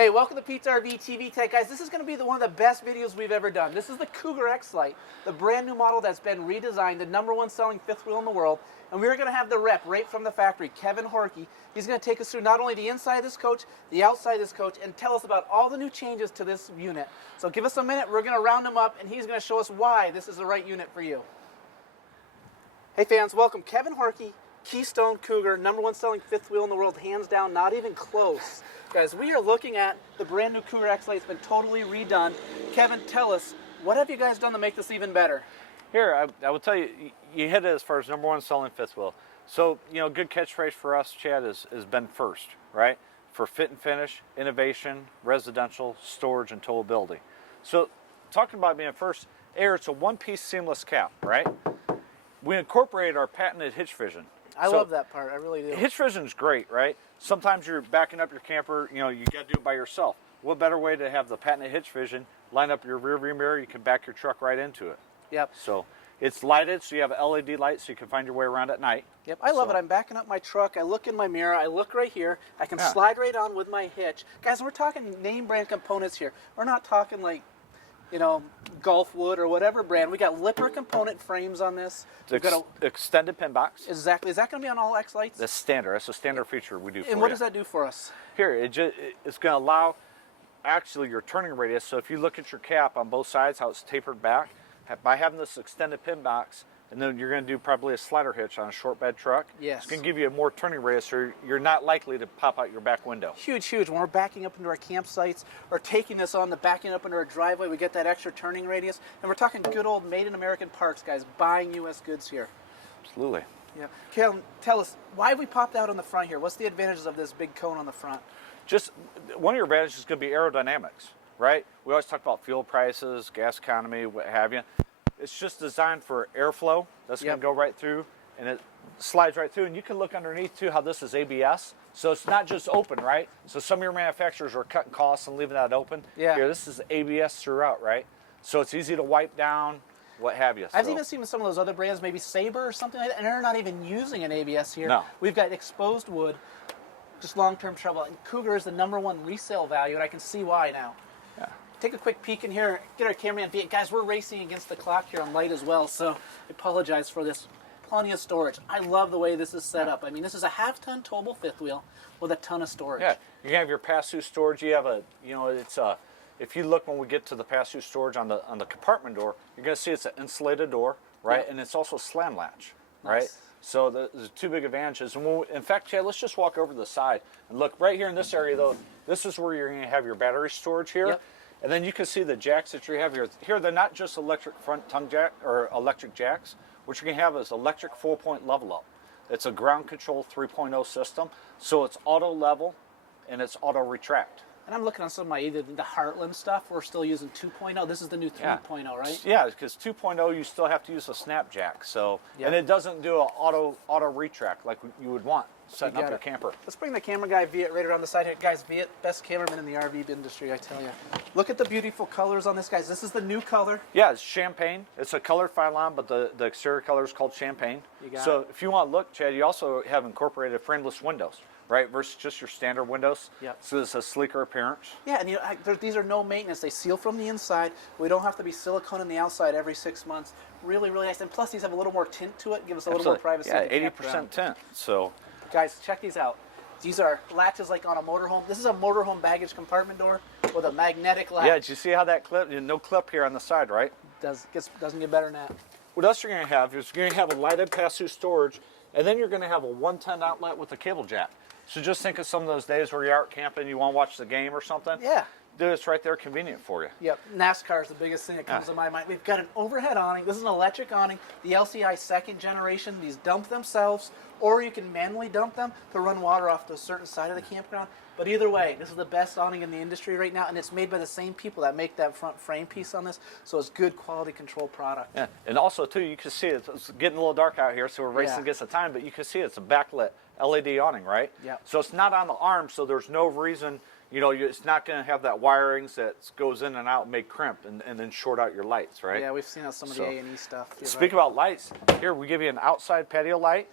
Hey, welcome to Pete's RV TV Tech. Guys, this is going to be one of the best videos we've ever done. This is the Cougar X-lite, the brand new model that's been redesigned, the #1 selling fifth wheel in the world. And we're going to have the rep right from the factory, Kevin Horkey. He's going to take us through not only the inside of this coach, the outside of this coach, and tell us about all the new changes to this unit. So give us a minute, we're going to round him up, and he's going to show us why this is the right unit for you. Hey fans, welcome. Kevin Horkey, Keystone Cougar, #1 selling fifth wheel in the world, hands down, not even close. Guys, we are looking at the brand new Cougar X-lite. It's been totally redone. Kevin, tell us, what have you guys done to make this even better? Here, I will tell you, you hit it as far as #1 selling fifth wheel. So, you know, good catchphrase for us, Chad, has been first, right? For fit and finish, innovation, residential, storage, and towability. So, talking about being first, it's a one-piece seamless cap, right? We incorporated our patented Hitch Vision. I love that part, I really do. Hitch Vision is great, right? Sometimes you're backing up your camper, you know, you got to do it by yourself. What better way to have the patented Hitch Vision, line up your rear view mirror, you can back your truck right into it. Yep. So it's lighted, so you have an LED light so you can find your way around at night. Yep, I love it. I'm backing up my truck, I look in my mirror, I look right here, I can slide right on with my hitch. Guys, we're talking name brand components here. We're not talking like, you know, Gulfwood or whatever brand. We got Lipper component frames on this. We've got a extended pin box. Exactly. Is that going to be on all X-lites? That's standard. That's a standard feature we do for you. And what does that do for us? Here, it's going to allow actually your turning radius. So if you look at your cap on both sides, how it's tapered back, by having this extended pin box, and then you're going to do probably a slider hitch on a short bed truck. Yes. It's going to give you a more turning radius, so you're not likely to pop out your back window. Huge, huge. When we're backing up into our campsites or taking this on the backing up into our driveway, we get that extra turning radius. And we're talking good old made in American parts, guys, buying U.S. goods here. Absolutely. Yeah. Kevin, tell us, why have we popped out on the front here? What's the advantages of this big cone on the front? Just one of your advantages is going to be aerodynamics, right? We always talk about fuel prices, gas economy, what have you. It's just designed for airflow. That's going to go right through, and it slides right through. And you can look underneath, too, how this is ABS. So it's not just open, right? So some of your manufacturers are cutting costs and leaving that open. Yeah. Here, this is ABS throughout, right? So it's easy to wipe down, what have you. I've even seen some of those other brands, maybe Sabre or something like that, and they're not even using an ABS here. No. We've got exposed wood, just long-term trouble. And Cougar is the #1 resale value, and I can see why now. Yeah. Take a quick peek in here, get our cameraman. Guys, we're racing against the clock here on light as well, so I apologize for this. Plenty of storage. I love the way this is set up. I mean, this is a half-ton towable fifth wheel with a ton of storage. Yeah, you have your pass-through storage. You have a, you know, it's a, if you look when we get to the pass-through storage on the compartment door, you're going to see it's an insulated door, right? Yep. And it's also slam latch, Nice. right? So there's two big advantages. And in fact, Chad, let's just walk over to the side and look right here in this area, though. This is where you're going to have your battery storage here. Yep. And then you can see the jacks that you have here. Here, they're not just electric front tongue jack or electric jacks. What you're going to have is electric 4-point level up. It's a ground control 3.0 system. So it's auto level and it's auto retract. And I'm looking on some of my, either the Heartland stuff, we're still using 2.0. This is the new 3.0, right? Yeah, because 2.0 you still have to use a snap jack. So, and it doesn't do an auto retract like you would want setting up your camper. Let's bring the camera guy, Viet, right around the side here. Guys, Viet, best cameraman in the RV industry, I tell you. Look at the beautiful colors on this, guys. This is the new color. Yeah, it's champagne. It's a colored Phylon, but the exterior color is called champagne. So if you want to look, Chad, you also have incorporated frameless windows, right, versus just your standard windows. Yep. So it's a sleeker appearance. Yeah, and you know, these are no maintenance. They seal from the inside. We don't have to be silicone on the outside every 6 months. Really, really nice. And plus, these have a little more tint to it. Give us a little more privacy. Yeah, 80% tint. So, guys, check these out. These are latches like on a motorhome. This is a motorhome baggage compartment door with a magnetic latch. yeah, did you see how that clip? No clip here on the side, right? Doesn't get better than that. What else you're going to have is you're going to have a lighted pass-through storage, and then you're going to have a 110 outlet with a cable jack. So just think of some of those days where you're out camping, you want to watch the game or something. Yeah. Dude, it's right there, convenient for you. Yep, NASCAR is the biggest thing that comes to my mind. We've got an overhead awning. This is an electric awning. The LCI second generation. These dump themselves, or you can manually dump them to run water off to a certain side of the campground. But either way, this is the best awning in the industry right now, and it's made by the same people that make that front frame piece on this, so it's good quality control product. Yeah, and also, too, you can see it's getting a little dark out here, so we're racing against the time, but you can see it's a backlit LED awning, right? Yeah. So it's not on the arm, so there's no reason, you know, it's not going to have that wirings that goes in and out and make crimp and then short out your lights, right? Yeah, we've seen on some of the A&E stuff. Speak about lights, here we give you an outside patio light,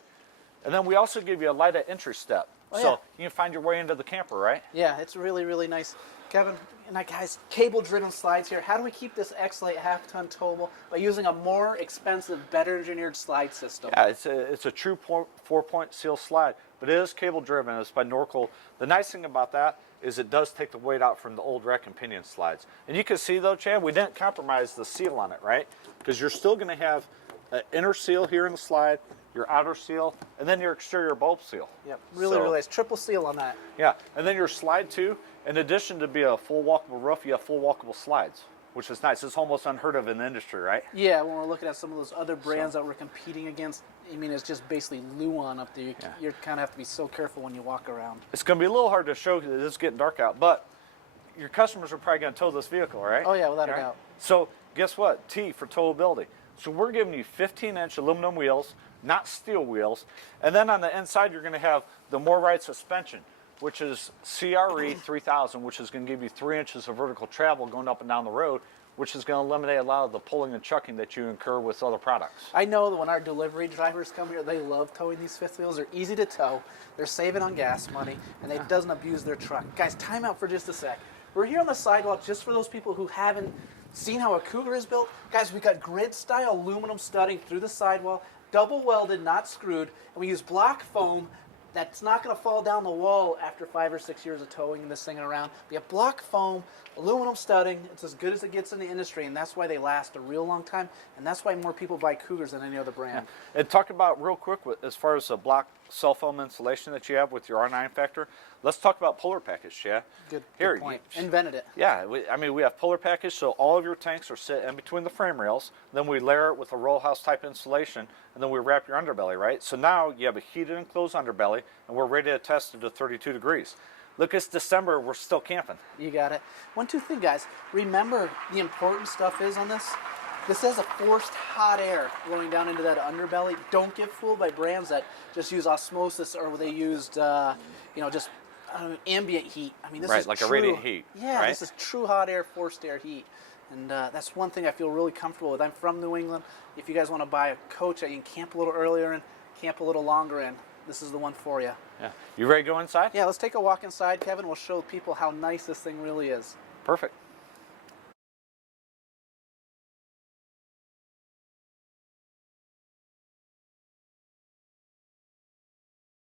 and then we also give you a light at entry step. Oh, so yeah. you can find your way into the camper, right? Yeah, it's really, really nice. Kevin, and guys, cable-driven slides here. How do we keep this X-lite half-ton towable by using a more expensive, better engineered slide system? Yeah, it's a true 4-point seal slide, but it is cable driven. It's by Norkel. The nice thing about that is it does take the weight out from the old rack and pinion slides. And you can see though, Chad, we didn't compromise the seal on it, right? Because you're still going to have an inner seal here in the slide, your outer seal, and then your exterior bulb seal. Yep, really, really nice. Triple seal on that. Yeah, and then your slide too, in addition to be a full walkable roof, you have full walkable slides, which is nice. It's almost unheard of in the industry, right? Yeah, when we're looking at some of those other brands that we're competing against, I mean, it's just basically Luan up there. You kind of have to be so careful when you walk around. It's going to be a little hard to show because it's getting dark out, but your customers are probably going to tow this vehicle, right? Oh, yeah, without a doubt. So guess what? T for towability. So we're giving you 15-inch aluminum wheels, not steel wheels. And then on the inside, you're going to have the MoreRide suspension, which is CRE 3000, which is going to give you 3 inches of vertical travel going up and down the road, which is going to eliminate a lot of the pulling and chucking that you incur with other products. I know that when our delivery drivers come here, they love towing these fifth wheels. They're easy to tow, they're saving on gas money, and it doesn't abuse their truck. Guys, time out for just a sec. We're here on the sidewalk just for those people who haven't seen how a Cougar is built. Guys, we got grid-style aluminum studding through the sidewall, double welded, not screwed, and we use block foam that's not going to fall down the wall after 5 or 6 years of towing this thing around. We have block foam, aluminum studding. It's as good as it gets in the industry, and that's why they last a real long time, and that's why more people buy Cougars than any other brand. Yeah. And talk about real quick, as far as the block cell foam insulation that you have with your R9 factor, let's talk about puller package, Chad. Good point. You, Invented it. Yeah, we have puller package, so all of your tanks are set in between the frame rails. Then we layer it with a roll house type insulation, and then we wrap your underbelly, right? So now you have a heated and closed underbelly, and we're ready to test it to 32 degrees. Look, it's December, we're still camping. You got it. 1, 2 thing, guys. Remember, the important stuff is on this. This has a forced hot air blowing down into that underbelly. Don't get fooled by brands that just use osmosis or they used, just ambient heat. I mean, this is like true, a radiant heat. Yeah, right? This is true hot air, forced air heat. And that's one thing I feel really comfortable with. I'm from New England. If you guys want to buy a coach that you can camp a little earlier in, camp a little longer in, this is the one for you. Yeah. You ready to go inside? Yeah, let's take a walk inside, Kevin. We'll show people how nice this thing really is. Perfect.